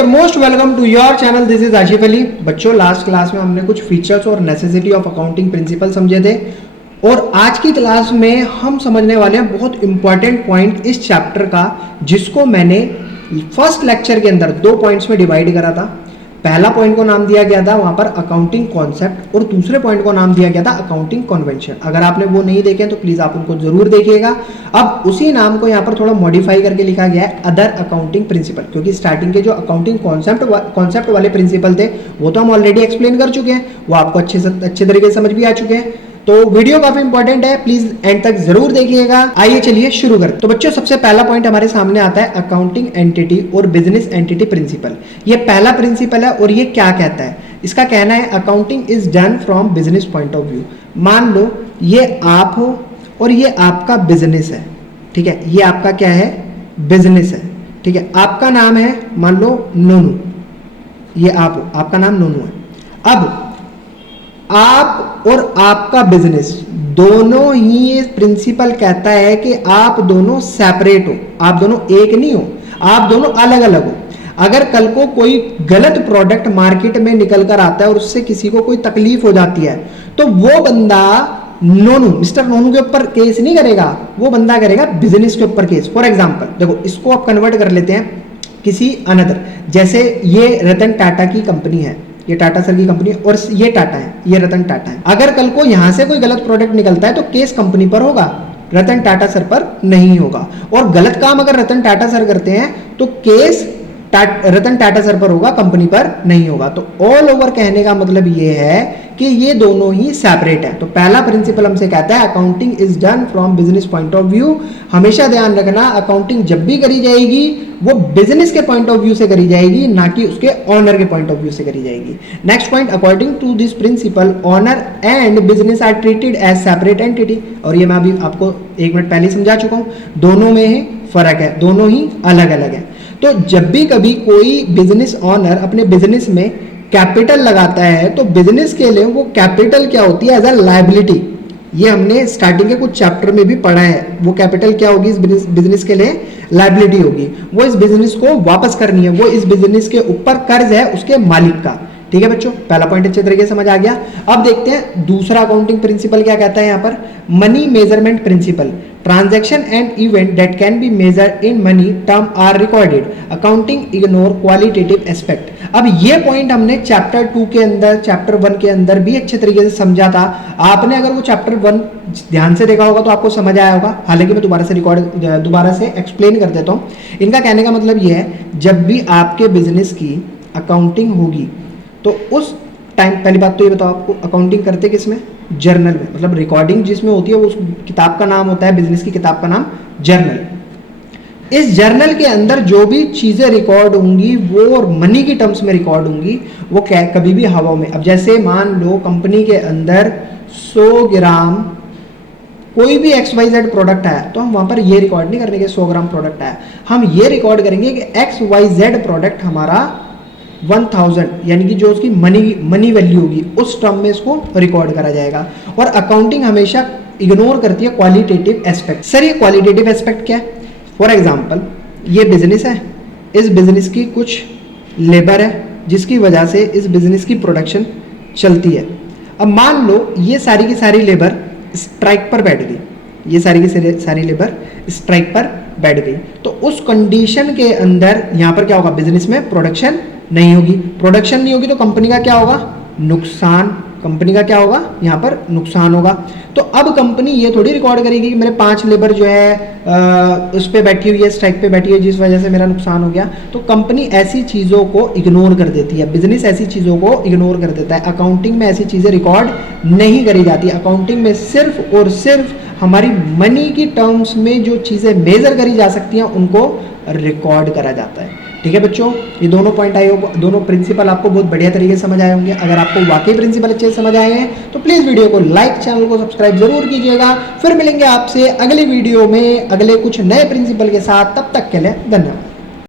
Your most welcome to your channel, this is Asif Ali. बच्चों, last class में हमने कुछ फीचर्स और नेसेसिटी ऑफ अकाउंटिंग प्रिंसिपल समझे थे और आज की क्लास में हम समझने वाले हैं बहुत इंपॉर्टेंट पॉइंट इस चैप्टर का, जिसको मैंने फर्स्ट लेक्चर के अंदर 2 पॉइंट्स में डिवाइड करा था। पहला पॉइंट को नाम दिया गया था वहां पर अकाउंटिंग कॉन्सेप्ट और दूसरे पॉइंट को नाम दिया गया था अकाउंटिंग कन्वेंशन। अगर आपने वो नहीं देखे तो प्लीज आप उनको जरूर देखिएगा। अब उसी नाम को यहाँ पर थोड़ा मॉडिफाई करके लिखा गया है अदर अकाउंटिंग प्रिंसिपल, क्योंकि स्टार्टिंग के जो अकाउंटिंग कॉन्सेप्ट वाले प्रिंसिपल थे वो तो हम ऑलरेडी एक्सप्लेन कर चुके हैं, वो आपको अच्छे तरीके से समझ भी आ चुके हैं। तो वीडियो काफी इंपॉर्टेंट है, प्लीज एंड तक जरूर देखिएगा। आइए चलिए शुरू करते। तो बच्चों, सबसे पहला पॉइंट हमारे सामने आता है अकाउंटिंग एंटिटी और बिजनेस एंटिटी प्रिंसिपल। ये पहला प्रिंसिपल है और ये क्या कहता है? इसका कहना है accounting is done from business point of view. मान लो ये आप हो और ये आपका बिजनेस है, ठीक है। ये आपका क्या है? बिजनेस है, ठीक है। आपका नाम है मान लो नोनू, ये आप हो, आपका नाम नोनू है। अब आप और आपका बिजनेस दोनों ही प्रिंसिपल कहता है कि आप दोनों सेपरेट हो, आप दोनों एक नहीं हो, आप दोनों अलग अलग हो। अगर कल को कोई गलत प्रोडक्ट मार्केट में निकल कर आता है और उससे किसी को कोई तकलीफ हो जाती है तो वो बंदा नोनू, मिस्टर नोनू के ऊपर केस नहीं करेगा, वो बंदा करेगा बिजनेस के ऊपर केस। फॉर एग्जाम्पल देखो, इसको आप कन्वर्ट कर लेते हैं किसी अनदर, जैसे ये रतन टाटा की कंपनी है, ये टाटा सर की कंपनी है और ये टाटा है, ये रतन टाटा है। अगर कल को यहां से कोई गलत प्रोडक्ट निकलता है तो केस कंपनी पर होगा, रतन टाटा सर पर नहीं होगा। और गलत काम अगर रतन टाटा सर करते हैं तो केस रतन टाटा सर पर होगा, कंपनी पर नहीं होगा। तो ऑल ओवर कहने का मतलब ये है कि ये दोनों ही सेपरेट है। तो पहला प्रिंसिपल हमसे कहता है accounting is done from business point of view. हमेशा ध्यान रखना, अकाउंटिंग जब भी करी जाएगी वो बिजनेस के पॉइंट ऑफ व्यू से करी जाएगी, ना कि उसके ऑनर के पॉइंट ऑफ व्यू से करी जाएगी। Next point, according to this principle owner and business are treated as separate entity. और ये मैं अभी आपको 1 मिनट पहले समझा चुका हूं, दोनों में ही फर्क है, दोनों ही अलग अलग है। तो जब भी कभी कोई बिजनेस ऑनर अपने बिजनेस में कैपिटल लगाता है तो बिजनेस के लिए वो कैपिटल क्या होती है? As a liability. ये हमने स्टार्टिंग के कुछ चैप्टर में भी पढ़ा है। वो कैपिटल क्या होगी? इस बिजनेस के लिए लायबिलिटी होगी, वो इस बिजनेस को वापस करनी है, वो इस बिजनेस के ऊपर कर्ज है उसके मालिक का। ठीक है बच्चों, पहला पॉइंट अच्छे तरीके से समझ आ गया। अब देखते हैं दूसरा अकाउंटिंग प्रिंसिपल क्या कहता है यहाँ पर। Money measurement principle, transaction and event that can be measured in money term are recorded, accounting ignore qualitative aspect. अब ये पॉइंट हमने चैप्टर 2 के अंदर, चैप्टर 1 के अंदर भी अच्छे तरीके से समझा था। आपने अगर वो चैप्टर 1 ध्यान से देखा होगा तो आपको समझ आया होगा। हालांकि मैं दोबारा से एक्सप्लेन कर देता हूँ। इनका कहने का मतलब ये है, जब भी आपके बिजनेस की अकाउंटिंग होगी तो उस टाइम, पहली बात तो ये बताओ आपको, अकाउंटिंग करते किस में? जर्नल में। मतलब रिकॉर्डिंग जिसमें होती है उस किताब का नाम होता है, बिजनेस की किताब का नाम जर्नल। इस जर्नल के अंदर जो भी चीजें रिकॉर्ड होंगी वो मनी की टर्म्स में रिकॉर्ड होंगी, वो क्या कभी भी हवा में। अब जैसे मान लो कंपनी के अंदर 100 ग्राम कोई भी XYZ प्रोडक्ट है तो हम वहां पर ये रिकॉर्ड नहीं करेंगे 100 ग्राम प्रोडक्ट है, हम ये रिकॉर्ड करेंगे कि XYZ प्रोडक्ट हमारा 1000 यानी कि जो उसकी मनी वैल्यू होगी उस टर्म में इसको रिकॉर्ड करा जाएगा। और अकाउंटिंग हमेशा इग्नोर करती है क्वालिटेटिव एस्पेक्ट। सर ये क्वालिटेटिव एस्पेक्ट क्या है? फॉर एग्जांपल ये बिजनेस है, इस बिजनेस की कुछ लेबर है जिसकी वजह से इस बिजनेस की प्रोडक्शन चलती है। अब मान लो ये सारी की सारी लेबर स्ट्राइक पर बैठ गई, ये सारी की सारी लेबर स्ट्राइक पर बैठ गई, तो उस कंडीशन के अंदर यहाँ पर क्या होगा? बिजनेस में प्रोडक्शन नहीं होगी। प्रोडक्शन नहीं होगी तो कंपनी का क्या होगा? नुकसान। कंपनी का क्या होगा? यहाँ पर नुकसान होगा। तो अब कंपनी ये थोड़ी रिकॉर्ड करेगी कि मेरे 5 लेबर जो है उस पे बैठी हुई है, स्ट्राइक पे बैठी हुई है, जिस वजह से मेरा नुकसान हो गया। तो कंपनी ऐसी चीज़ों को इग्नोर कर देती है, बिजनेस ऐसी चीज़ों को इग्नोर कर देता है। अकाउंटिंग में ऐसी चीज़ें रिकॉर्ड नहीं करी जाती। अकाउंटिंग में सिर्फ और सिर्फ हमारी मनी की टर्म्स में जो चीज़ें मेजर करी जा सकती हैं उनको रिकॉर्ड करा जाता है। ठीक है बच्चों, ये दोनों पॉइंट आए होंगे, दोनों प्रिंसिपल आपको बहुत बढ़िया तरीके से समझ आए होंगे। अगर आपको वाकई प्रिंसिपल अच्छे से समझ आए हैं तो प्लीज़ वीडियो को लाइक, चैनल को सब्सक्राइब जरूर कीजिएगा। फिर मिलेंगे आपसे अगले वीडियो में अगले कुछ नए प्रिंसिपल के साथ। तब तक के लिए धन्यवाद।